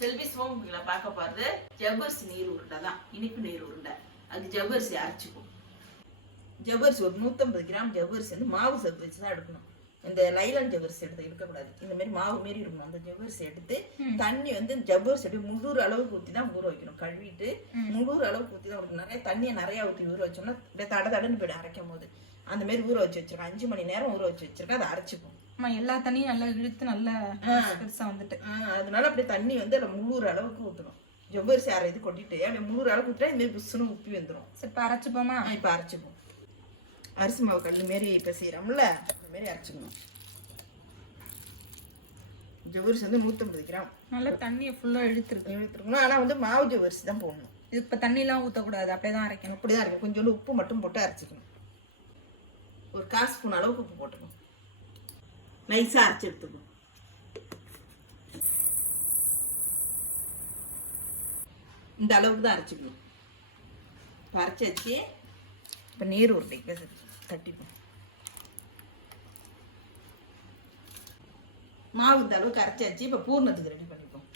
செல்விஸ் home குக்கிங்ல பார்க்க போறது ஜவ்வரிசி நீர் உருண்டை தான். இனிப்பு நீர் உருண்டை. அதுக்கு ஜவ்வரிசி அரைச்சிக்கும். ஜவ்வரிசி ஒரு 150 கிராம் ஜவ்வரிசி வந்து மாவு சத்து வச்சு தான் எடுக்கணும். இந்த லைலான் ஜவ்வரிசி எடுத்து இருக்கக்கூடாது. இந்த மாதிரி மாவு மாரி இருக்கணும். அந்த ஜவ்வரிசி எடுத்து தண்ணி வந்து ஜவ்வரிசி அப்படியே முழுற அளவுக்கு ஊற்றி தான் ஊற வைக்கணும். கழுவிட்டு முழுற அளவுக்கு ஊற்றி தான் ஊறணும். நிறைய தண்ணியை நிறையா ஊற்றி ஊற வச்சோம்னா அப்படியே தடன்னு போய்டும் அரைக்கும் போது. அந்த மாதிரி ஊற வச்சு வச்சிருக்கேன். 5 மணி நேரம் ஊற வச்சு வச்சிருக்கேன். அதை அரைச்சிக்கும். எல்லா தண்ணியும் நல்லா இழுத்து நல்லா பெருசா வந்துட்டு அதனால அப்படியே தண்ணி வந்து அதில் முழுற அளவுக்கு ஊற்றணும். ஜவ்வரிசி அரை இது கொட்டிட்டு அப்படியே முழுற அளவுக்கு ஊற்றினா இந்த மாதிரி புஷ்ஷுன்னு உப்பி வந்துடும். சரி இப்போ அரைச்சிப்போமா? இப்போ அரைச்சிப்போம். அரிசி மாவு கல் மாரி இப்போ செய்கிறோம்ல அந்த மாரி அரைச்சிக்கணும். ஜவ்வரிசி வந்து 150 கிராம். நல்லா தண்ணியை ஃபுல்லாக இழுத்துருக்கணும். ஆனால் வந்து மாவு ஜவ்வரிசி தான் போடணும். இது இப்போ தண்ணிலாம் ஊற்றக்கூடாது. அப்படியே தான் அரைக்கணும். அப்படி தான் அரைக்கணும். கொஞ்சோண்டு உப்பு மட்டும் போட்டு அரைச்சிக்கணும். ஒரு 1/4 ஸ்பூன் அளவுக்கு உப்பு போட்டுக்கணும். நைஸாக அரைச்சி எடுத்துக்கணும். இந்த அளவுக்கு தான் அரைச்சிக்கணும். இப்போ அரைச்சி வச்சு இப்போ நீர் உருண்டைக்கு தட்டிப்போம். மாவு இந்த அளவுக்கு அரைச்சி வச்சு இப்போ பூர்ணத்துக்கு ரெடி பண்ணிப்போம்.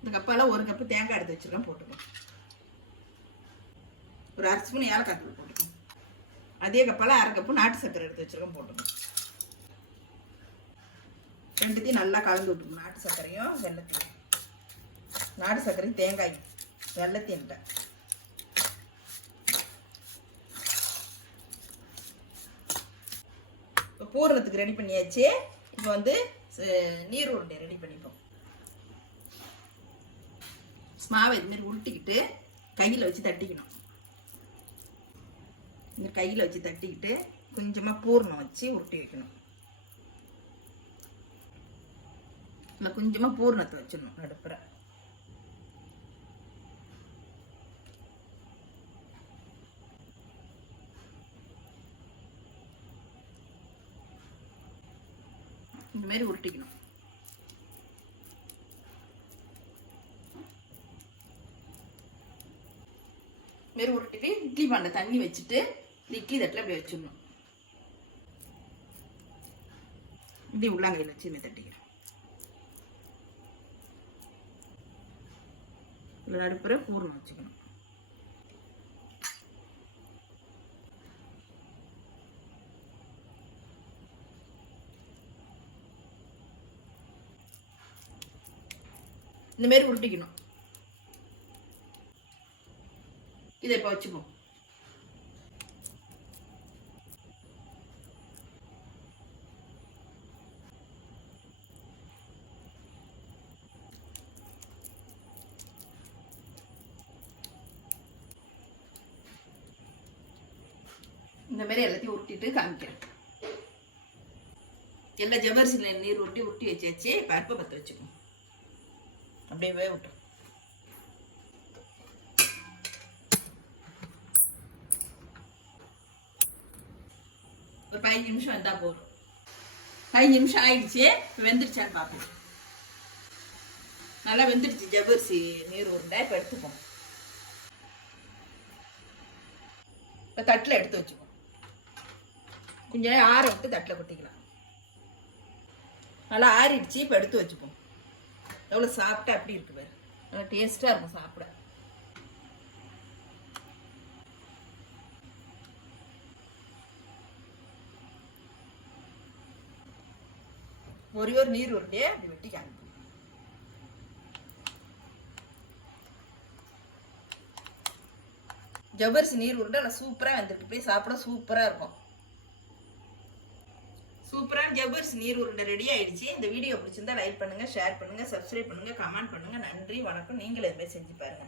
இந்த கப்பால் 1 கப்பு தேங்காய் எடுத்து வச்சுருக்கோம். போட்டுக்கோம். ஒரு 1/2 ஸ்பூன் ஏலக்காய் தூள் போட்டுக்கோம். அதே கப்பால் 1/2 கப்பு நாட்டு சர்க்கரை எடுத்து வச்சுருக்கோம். போட்டுக்கோம். ரெண்டுத்தையும் நல்லா கலந்து விட்டுக்கணும். நாட்டு சர்க்கரையும் வெள்ளத்தையும். நாட்டு சர்க்கரையும் தேங்காயும் வெள்ளத்தையும் இல்லை. இப்போ பூரணத்துக்கு ரெடி பண்ணியாச்சு. இப்போ வந்து நீர் உருண்டை ரெடி பண்ணிப்போம். மாவை இதுமாரி உருட்டிக்கிட்டு கையில் வச்சு தட்டிக்கணும். இந்த கையில் வச்சு தட்டிக்கிட்டு கொஞ்சமாக பூர்ணம் வச்சு உருட்டி வைக்கணும். இல்லை கொஞ்சமாக பூர்ணத்தை வச்சிடணும் நடுப்புற. இந்த மாதிரி உருட்டிக்கணும். மாரி உருட்டிட்டு இட்லி பானை தண்ணி வச்சுட்டு இட்லி தட்டில் அப்படி வச்சிடணும். இப்படி உள்ளாங்கையில் வச்சு இதை தட்டிக்கிறோம். இல்லை நடுப்புற பூர்ணம் வச்சுக்கணும். இந்த மாதிரி உருட்டிக்கணும். இதை இப்போ வச்சுப்போம். இந்த மாதிரி எல்லாத்தையும் உருட்டிட்டு காமிக்கிறேன். எல்லா ஜவ்வரிசியில் நீர் உருட்டி வச்சு பருப்பை பற்ற வச்சுக்கணும். அப்படியே வேகட்டும். ஒரு 15 நிமிஷம் வந்தால் போதும். 15 நிமிஷம் ஆயிடுச்சு. வெந்துடுச்சான்னு பார்ப்போம். நல்லா வெந்துடுச்சு ஜவ்வரிசி நீர் உருண்டை. இப்போ எடுத்துப்போம். இப்போ தட்டில் எடுத்து வச்சுப்போம். கொஞ்சம் நேரம் ஆற விட்டு தட்டில் கொட்டிக்கலாம். நல்லா ஆறிடுச்சு. இப்போ எடுத்து வச்சுப்போம். எவ்வளோ சாப்பிட்டா அப்படி இருக்கு பாரு. நல்லா டேஸ்ட்டாக இருக்கும் சாப்பிட. ஒரே ஒரு நீர் உருண்டையே அப்படி வெட்டி காமிப்போம். ஜவ்வரிசி நீர் உருண்டை நல்லா சூப்பராக வந்துருக்கு. இப்படி சாப்பிட சூப்பராக இருக்கும். சூப்பரான ஜவ்வரிசி நீர் உருண்டை ரெடி ஆயிடுச்சு. இந்த வீடியோ பிடிச்சிருந்தா லைக் பண்ணுங்க, ஷேர் பண்ணுங்க, சப்ஸ்கிரைப் பண்ணுங்க, கமெண்ட் பண்ணுங்க. நன்றி, வணக்கம். நீங்களும் இதுமாதிரி செஞ்சு பாருங்க.